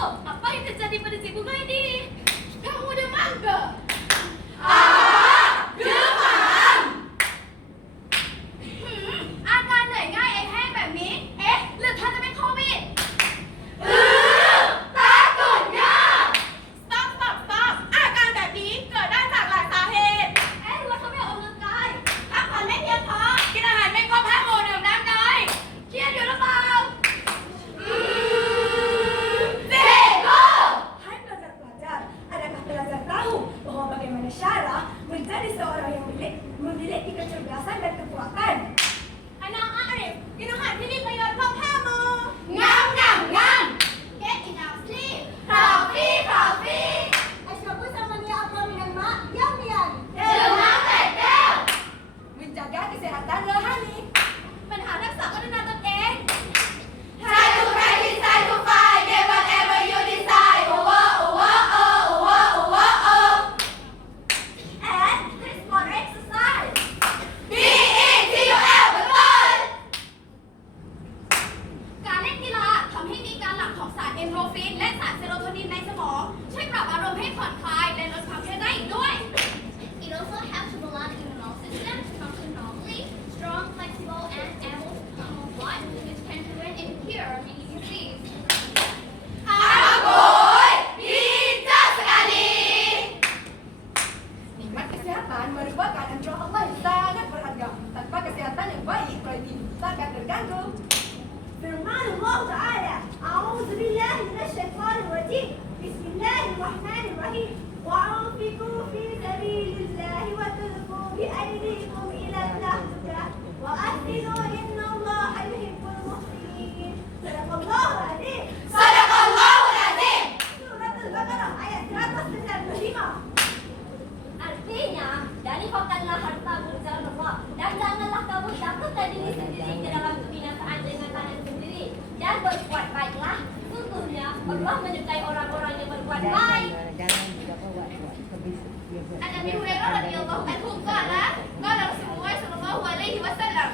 Apa yang terjadi pada si bunga ini? Kamu udah mangga. เอ็นโทรฟินและสารเซโรโทนินในสมอง ช่วยปรับอารมณ์ให้ผ่อนคลาย และลดความเครียดได้อีกด้วย It also helps the blood immune system to function normally, strong, flexible, and able to come alive, which can prevent and cure many diseases. การอันตรายแต่ประหัตยาแต่ว่าเกษตรตั้งอย่างไว้อีกรอยดีสร้างการเดินด้านรู้ فرمان الله تعالى. أعوذ بالله من الشيطان الرجيم. بسم الله الرحمن الرحيم. وأنفقوا في سبيل الله وتلقوا بأيديكم إلى التهلكة وأحسنوا إن الله يحب المحسنين. صدق الله العظيم. صدق الله العظيم. سورة البقرة ayat 195 Artinya, danifakanlah hartamu di jalan Allah dan janganlah kamu jatuhkan diri sendiri ke dalam kebinasaan dengan tangan dan berbuat baiklah. Sungguhnya Allah menyukai orang-orang yang berbuat baik. Dan Nabi Hurairah radhiyallahu anhu qala qala Rasulullah sallallahu alaihi wasallam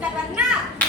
Tara na!